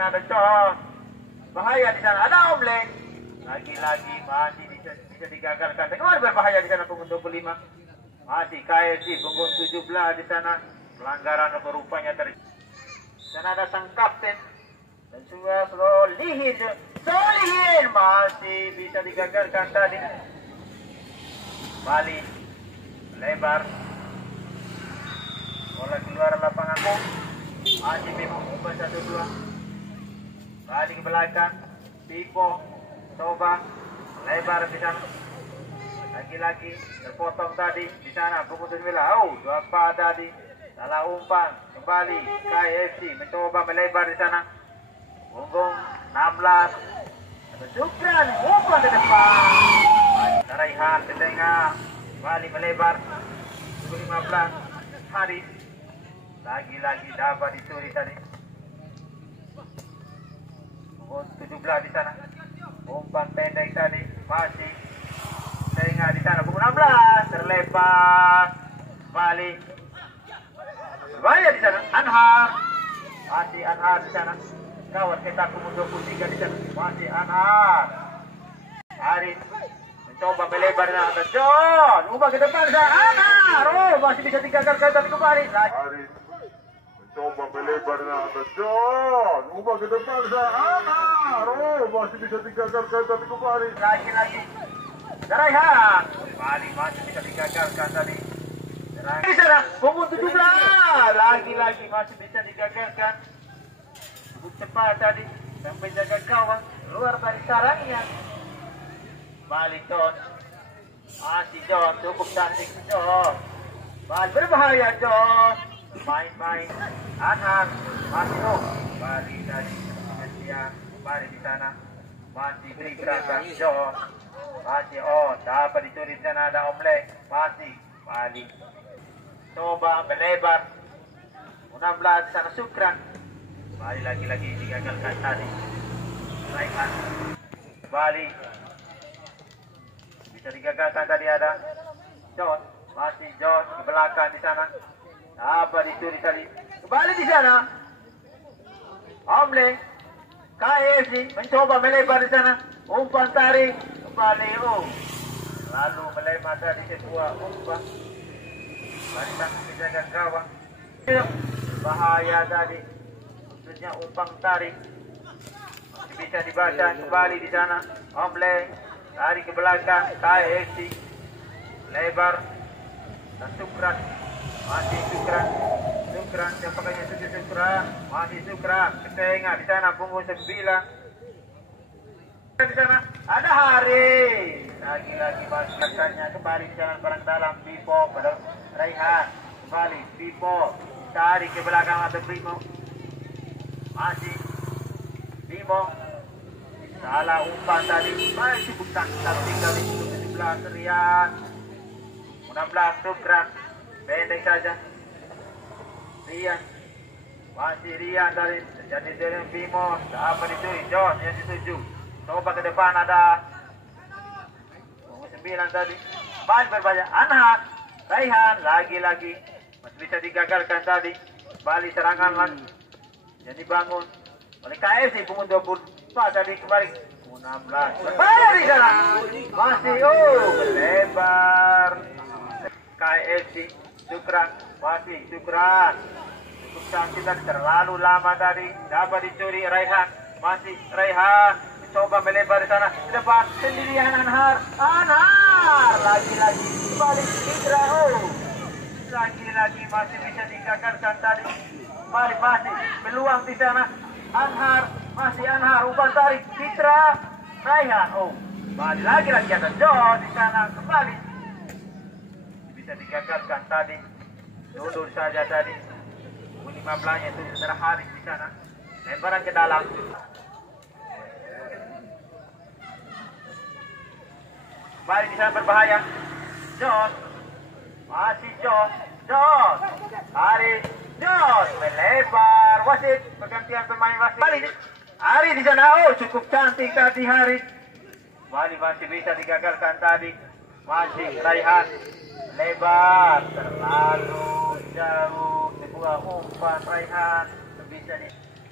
sana ada John. Bahaya di sana ada Omle. Lagi-lagi masih bisa digagalkan. Kemana berbahaya di sana punggung 25. Masih KFC punggung 17 di sana. Pelanggaran berupanya terjadi. Di sana ada sang kapten. Dan juga Solihin masih bisa digagalkan tadi. Bali lebar. Bola keluar lapangan. Masih memang umpan 1-2. Balik ke belakang. Pipo coba lebar di sana. Lagi-lagi terpotong tadi di sana pukul 9. Oh, apa tadi? Salah umpan. Kembali KFC mencoba melebar di sana. Punggung 16. Sukran umpan ke depan. Raihan ke tengah. Kembali melebar. 15. Haris. Lagi-lagi dapat dicuri tadi. Punggung 17 di sana. Umpan pendek tadi masih tengah di sana. Pukul 16 terlepas. Balik. Berbahaya di sana. Anhar. Masih Anhar di sana. Kawan kita pukul 23 di sana. Masih Anhar. Haris mencoba melebar dengan atas John. Ubah ke depan sana. Anhar. Oh, masih bisa digagalkan tapi kembali. Haris mencoba melebar dengan atas John. Ubah ke depan sana. Anhar. Oh, masih bisa digagalkan tapi kembali. Lagi-lagi. Raihan. Kembali masih bisa digagalkan tadi. Di sana. Pukul 17. Lagi-lagi masih bisa digagalkan. Cukup cepat tadi. Sampai jaga gawang. Keluar dari sarangnya. Balik John. Masih John. Cukup cantik John. Balik berbahaya John. Main-main. Anhar. Masih balik tadi. Kembali di sana. Masih beri gerakan John. Masih dapat dicuri di sana ada Omle. Masih balik. Coba melebar. 16 di sana Sukran. Balik lagi-lagi digagalkan tadi. Raihan. Balik. Bisa digagalkan tadi ada John. Masih John di belakang di sana. Apa dicuri tadi? Kembali di sana. Omle. KFC mencoba melebar di sana. Umpan tarik. Kembali. Lalu melebar tadi sebuah umpan. Barisan menjaga gawang. Bahaya tadi. Maksudnya umpan tarik. Masih bisa dibaca kembali di sana. Omle. Tarik ke belakang. KFC. Lebar. Dan Sukran. Masih Sukran. Sukran. Siapakah yang tujuh Sukran? Masih Sukran. Ke tengah di sana. Punggung 9. Di sana ada Haris. Lagi-lagi masukkannya kembali di sana barang dalam. Pipo pada Raihan. Kembali. Pipo. Tarik ke belakang atau Bimo. Masih Bimo. Salah umpan tadi. Masih cukup cantik kali. 17 Rian. 16 Sukran. Pendek saja. Rian. Masih Rian dari jadi dari Bimo. Apa dicuri? John yang dituju. Coba ke depan ada 9 tadi. Balik berbahaya. Anhar. Raihan. Lagi-lagi. Masih bisa digagalkan tadi. Balik serangan lagi. Jadi bangun. Oleh KFC punggung 24 tadi kembali. 16. Berbahaya di sana. Masih melebar. KFC. Sukran. Masih Sukran. Cukup cantik tadi. Terlalu lama tadi. Dapat dicuri Raihan. Masih Raihan. Coba melebar di sana. Di depan. Sendirian Anhar. Anhar. Lagi-lagi. Balik Indra. Lagi-lagi masih bisa digagalkan tadi. Balik masih. Peluang di sana. Anhar. Masih Anhar. Umpan tarik. Citra. Raihan. Balik lagi-lagi ada John di sana. Kembali. Bisa digagalkan tadi. Duduk saja tadi. 15-nya itu saudara Haris di sana. Lebaran ke dalam. Kembali di sana berbahaya. John. Masih John. John. Haris. John. Melebar. Wasit. Pergantian pemain wasit. Balik. Haris di sana. Cukup cantik tadi Haris. Kembali masih bisa digagalkan tadi. Masih Raihan. Lebar. Terlalu jauh. Sebuah umpan Raihan. Bisa nih.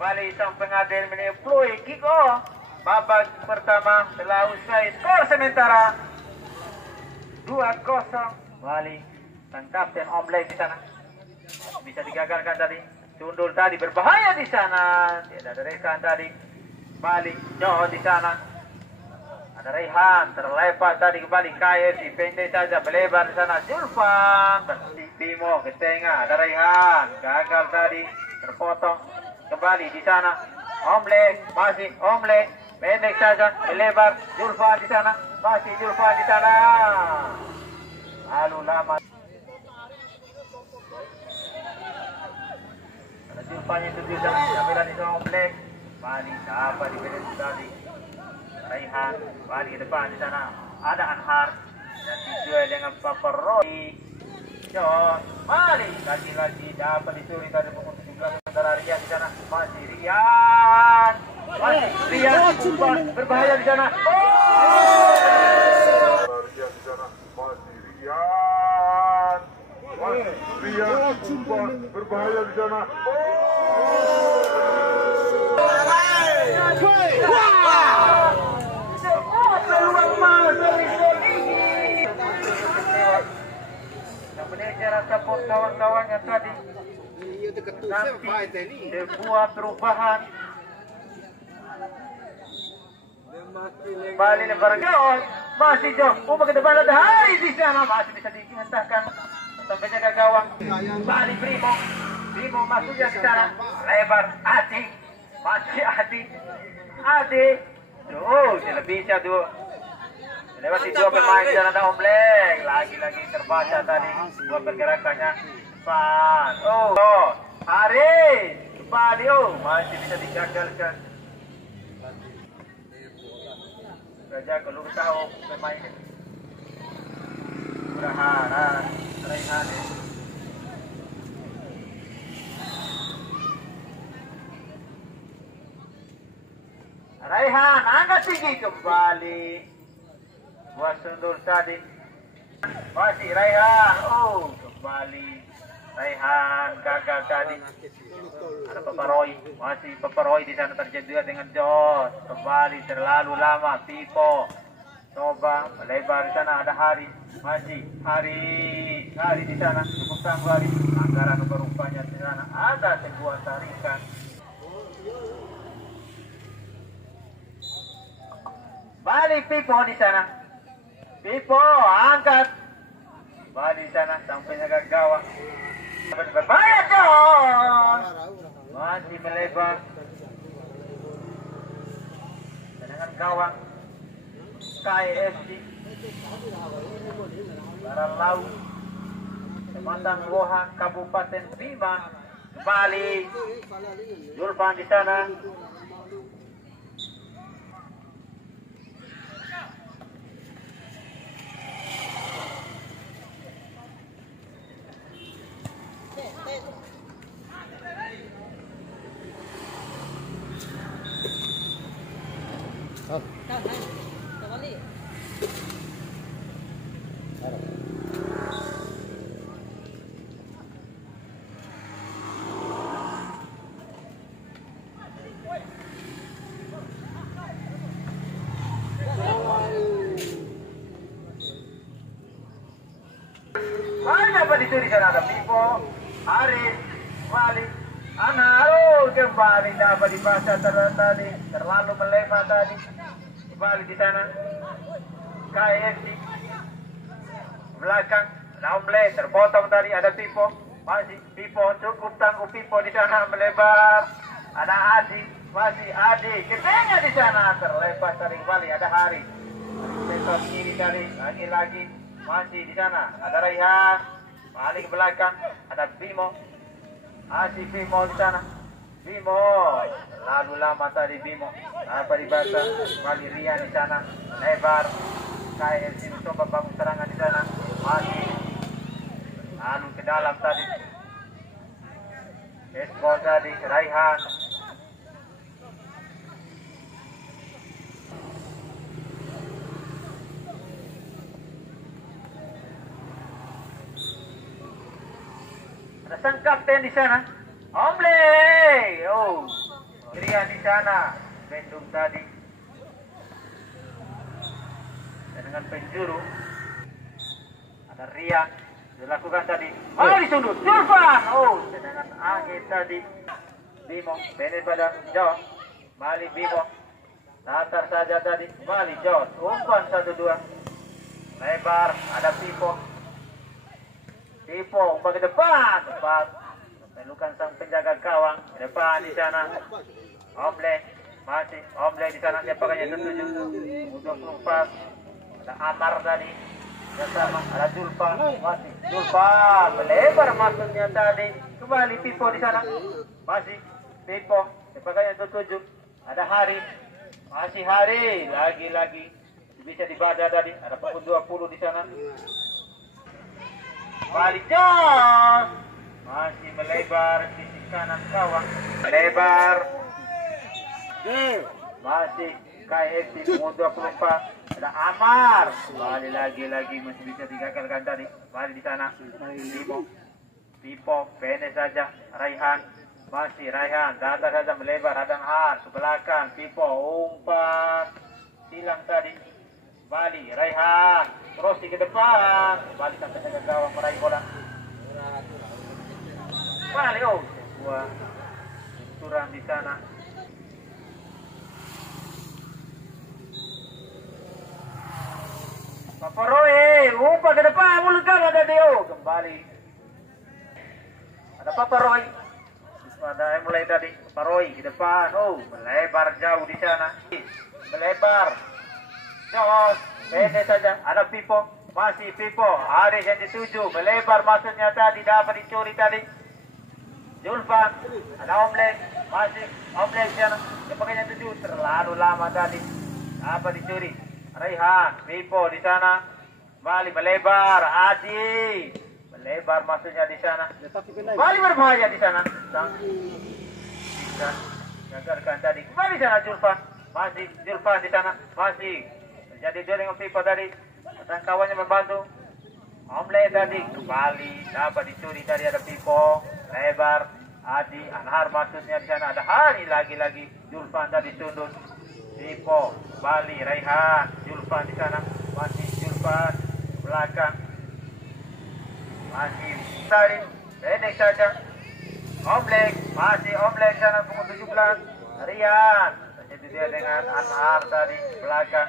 Kembali sang pengadil meneploy kick off. Babak pertama telah usai. Skor sementara 2-0. Kembali sang kapten Omlek di sana. Bisa digagalkan tadi. Sundul tadi berbahaya di sana. Tidak ada rekan tadi. Balik Joho di sana. Ada Rehan terlepas tadi kembali KFC pendek saja melebar di sana. Julfan Bimo ke tengah. Ada Rehan gagal tadi terpotong kembali di sana. Omlek masih Omlek pendek saja melebar. Julfan di sana masih Julfan di sana. Lalu lama. Julfan itu juga jampilan di sana Omlek. Balik apa di pendek tadi. Raihan balik ke depan di sana ada Anhar dan dijual dengan Papa Roy. John balik lagi dapat dicuri tadi pukul 17 sementara Rian di sana masih Rian berbahaya di sana. Rian di sana masih Rian berbahaya di sana. Manajer ataupun kawan-kawannya tadi nanti sebuah perubahan kembali lebar John masih John ke depan ada Hari di sana masih bisa dihentakkan sampai jaga gawang kembali Bimo masuknya di sana lebar Adi masih Adi tidak bisa tuh lewat dua pemain di sana ada Omlek lagi terbaca tadi dua pergerakannya Pan Hari kembali masih bisa digagalkan Raja kalau tahu pemain ini Rehan Raihan angkat tinggi kembali buat sundul tadi masih Raihan kembali Raihan gagal tadi ada Papa Roy masih Papa Roy di sana terjadi dengan Jos kembali terlalu lama Pipo coba melebar di sana ada Hari masih Hari di sana cukup tangguh Hari anggaran berupanya di sana ada sebuah tarikan balik Pipo di sana Pipo angkat balik di sana sampai jaga gawang berbahaya John masih melebar dengan gawang KFC Barat Laut Semandang Woha Kabupaten Bima kembali Julfan di sana dicuri sana ada Pipo, Arif, Malik, kembali dapat dibaca tadi terlalu melemah tadi kembali di sana KFC belakang Omlek terpotong tadi ada Pipo masih Pipo cukup tangguh Pipo di sana melebar ada Adi masih Adi ketengah di sana terlepas tadi kembali ada Hari besok kiri tadi lagi masih di sana ada Raihan balik ke belakang ada Bimo masih Bimo di sana Bimo lalu lama tadi Bimo apa dibaca kembali Rian di sana lebar KFC coba bangun serangan di sana masih lalu ke dalam tadi Esco tadi Raihan ada sang kapten di sana Omlek Rian di sana. Bendung tadi. Dan dengan penjuru. Ada Rian. Dilakukan tadi. Oh, disundut. Julfan. Oh, dengan angin tadi. Bimo. Benet pada John. Mali Bimo. Datar saja tadi. Mali John. Umpan 1-2. Lebar. Ada Pipo. Pipo. Umpan ke depan. Tepat. Melukan sang penjaga gawang. Depan di sana. Omle. Masih. Omle di sana. Dia pakainya 7-24. Ada Amar tadi. Bersama. Ada Julfan. Masih. Julfan. Melebar maksudnya tadi. Kembali Pipo di sana. Masih. Pipo. Dia pakainya 7. Ada Hari. Masih Hari. Lagi-lagi. Bisa dibaca tadi. Ada pukul 20 di sana. Balik John. Masih melebar sisi kanan gawang. Melebar. Masih KFC umur 24. Ada Amar. Balik lagi masih bisa digagalkan tadi. Balik di sana. Pipo. Pendek saja. Raihan. Masih Raihan. Data saja melebar. Ada Han. Ke belakang. Pipo. Umpan. Silang tadi. Balik. Raihan. Terus ke depan. Balik sampai ke gawang meraih bola. Balik. Oh. Sebuah benturan di sana. Papa Roy, umpan ke depan, mulut kan ada Deo. Kembali. Ada Papa Roy. Ada mulai tadi. Papa Roy di depan. Oh, melebar jauh di sana. Melebar. Jauh. Pendek saja. Ada Pipo. Masih Pipo. Haris yang dituju. Melebar maksudnya tadi. Dapat dicuri tadi. Julfan. Ada Omlek. Masih Omlek di sana. Dia pakainya 7. Terlalu lama tadi. Dapat dicuri. Raihan, Pipo di sana. Bali melebar, Adi. Melebar maksudnya di sana. Bali berbahaya di sana. Bisa gagalkan tadi. Kembali di sana Julfan. Masih Julfan di sana. Masih terjadi duel dengan Pipo tadi. Dan kawannya membantu. Omle tadi kembali dapat dicuri tadi. Ada Pipo, lebar, Adi, Anhar maksudnya di sana. Ada Hari lagi-lagi. Julfan tadi sundut. Pipo, Bali, Raihan, Julfan di sana, masih Julfan belakang, masih tadi, pendek saja, Omlek, masih Omlek di sana pukul 17, Rian, terjadi dia dengan Anhar tadi belakang,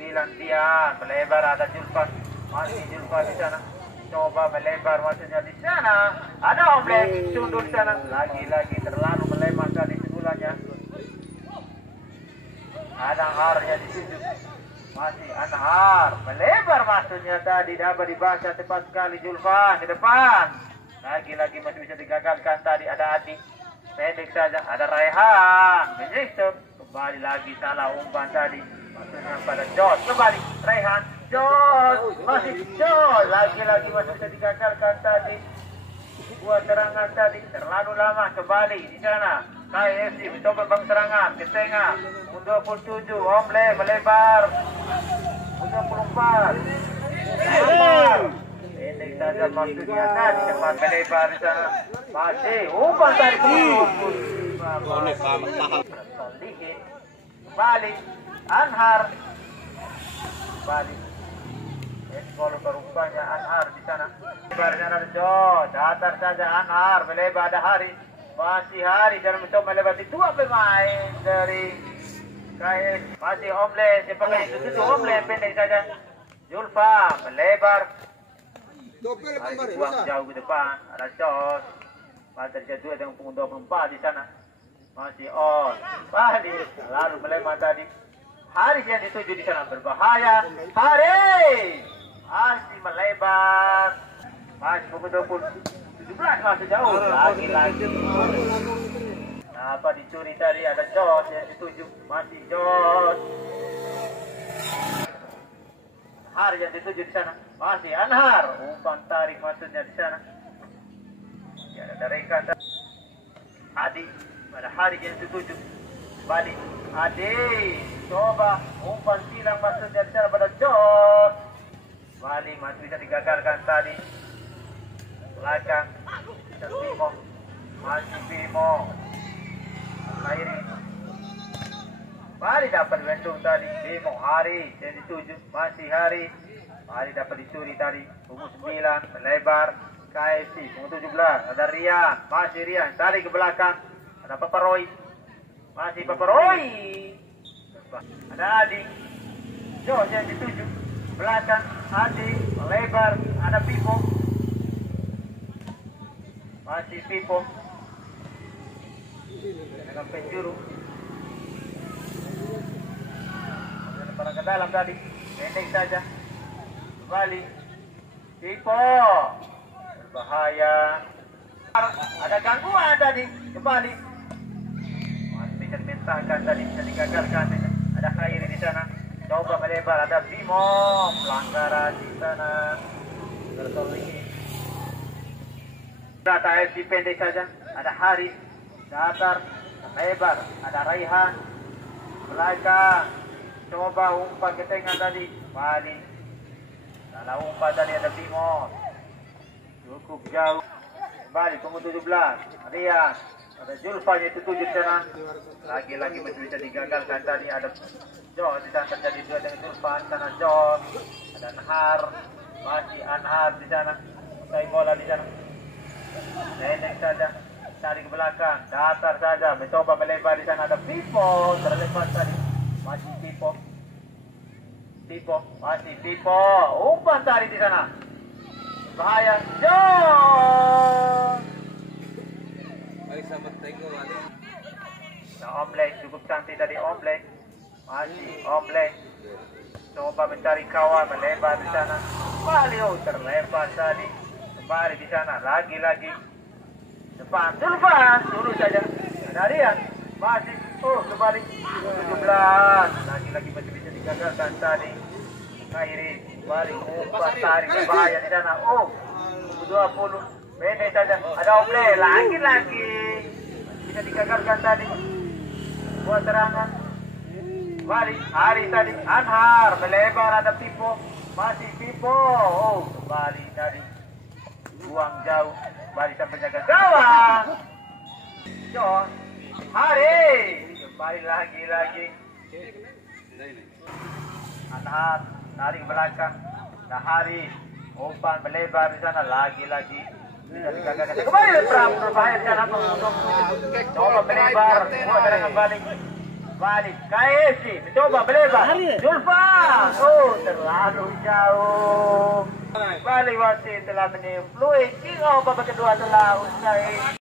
9 Tian, melebar ada Julfan, masih Julfan di sana, coba melebar maksudnya di sana, ada Omlek, sundul di sana, lagi-lagi terlalu melebar tadi sebulannya. Ada Anhar yang dituju. Masih Anhar. Melebar maksudnya tadi. Dapat dibaca tepat sekali Julfan ke depan. Lagi-lagi masih bisa digagalkan tadi. Ada Adi. Pendek saja. Ada Raihan. Menjektor. Kembali lagi salah umpan tadi. Maksudnya pada Jos. Kembali. Raihan. Jos. Masih Jos. Lagi-lagi masih bisa digagalkan tadi. Buat serangan tadi. Terlalu lama. Kembali di sana. KFC mencoba bang serangan ke tengah. 27 Omle melebar. 24. Lebar. Pendek saja maksudnya tadi cepat melebar di sana. Masih umpan tadi. Balik. Anhar. Balik. Kalau berupanya Anhar di sana. Lebarnya ada Jo. Datar saja Anhar melebar ada Hari. Masih Hari dan mencoba melewati 2 pemain dari KS. Masih Omle, siapa itu Omle pendek saja. Julfa melebar. Masih buang jauh ke depan. Ada Jos. Masih terjadi dengan punggung 24 di sana. Masih On. Balik. Lalu melebar tadi. Hari yang dituju di sana berbahaya. Hari masih melebar. Masih pukul 20. 17 masih jauh lagi-lagi. Apa dicuri tadi ada Jos yang dituju. Masih Jos. Hari yang dituju di sana. Masih Anhar. Umpan tarik maksudnya di sana. Ya, ada rekan Adi. Pada Hari yang dituju. Balik. Adi. Coba umpan silang maksudnya di sana pada Jos. Balik masih bisa digagalkan tadi. Belakang dan Bimo. Masih Bimo. Khairi Mari dapat bentong tadi. Bimo Hari jadi 7. Masih Hari. Mari dapat dicuri tadi. Punggung 9 melebar. KFC punggung 17. Ada Rian. Masih Rian. Tarik ke belakang. Ada Papa Roy. Masih Papa Roy. Ada Adi. Jos yang di 7. Belakang Adi melebar. Ada Pipo. Masih Pipo. Dengan penjuru. Para ke dalam tadi. Pendek saja. Kembali. Pipo. Berbahaya. Ada gangguan tadi. Kembali. Masih bisa dimintakan tadi. Bisa digagalkan. Ada Khairi di sana. Coba melebar. Ada Bimo. Pelanggaran di sana. Gertol ini. Data FC pendek saja. Ada Haris. Datar. Melebar. Ada Raihan. Belakang. Coba umpan ke tengah tadi. Balik. Salah umpan tadi ada Bimo. Cukup jauh. Kembali punggung 17. Rian. Ada Julfa yaitu 7 di sana. Lagi-lagi masih bisa digagalkan tadi. Ada John di sana terjadi 2 dengan Julfa. Di sana John. Ada Anhar. Masih Anhar di sana. Usai bola di sana. Nenek saja. Cari ke belakang. Datar saja. Mencoba melebar di sana. Ada Pipo. Terlepas tadi. Masih Pipo. Pipo. Masih Pipo. Umpan tadi di sana. Bahaya. John. Nah, Omlek cukup cantik tadi Omlek. Masih Omlek. Coba mencari kawan melebar di sana. Kembali terlepas tadi. Kembali di sana. Lagi-lagi. Depan. Julfa. Suruh saja. Ada Rian. Masih. Kembali. 17. Lagi-lagi masih bisa digagalkan tadi. Khairi. Kembali. Umpan tarik. Berbahaya di sana. 20. Pendek saja. Ada Omle. Lagi-lagi. Bisa digagalkan tadi. Buat serangan. Kembali. Hari tadi. Anhar. Melebar. Ada Pipo. Masih Pipo. Kembali tadi. Buang jauh. Kembali sampai jaga gawang. John. Hari. Kembali lagi-lagi. Anhar. Tarik belakang. Nah Hari. Umpan melebar di sana. Lagi-lagi. Bisa digagalkan. Kembali Pram. Berbahaya di sana. Coba melebar. Buat serangan balik. Balik. KFC. Mencoba melebar. Julfa. Terlalu jauh. Balik wasit telah meniup fluid. King babak kedua telah usai.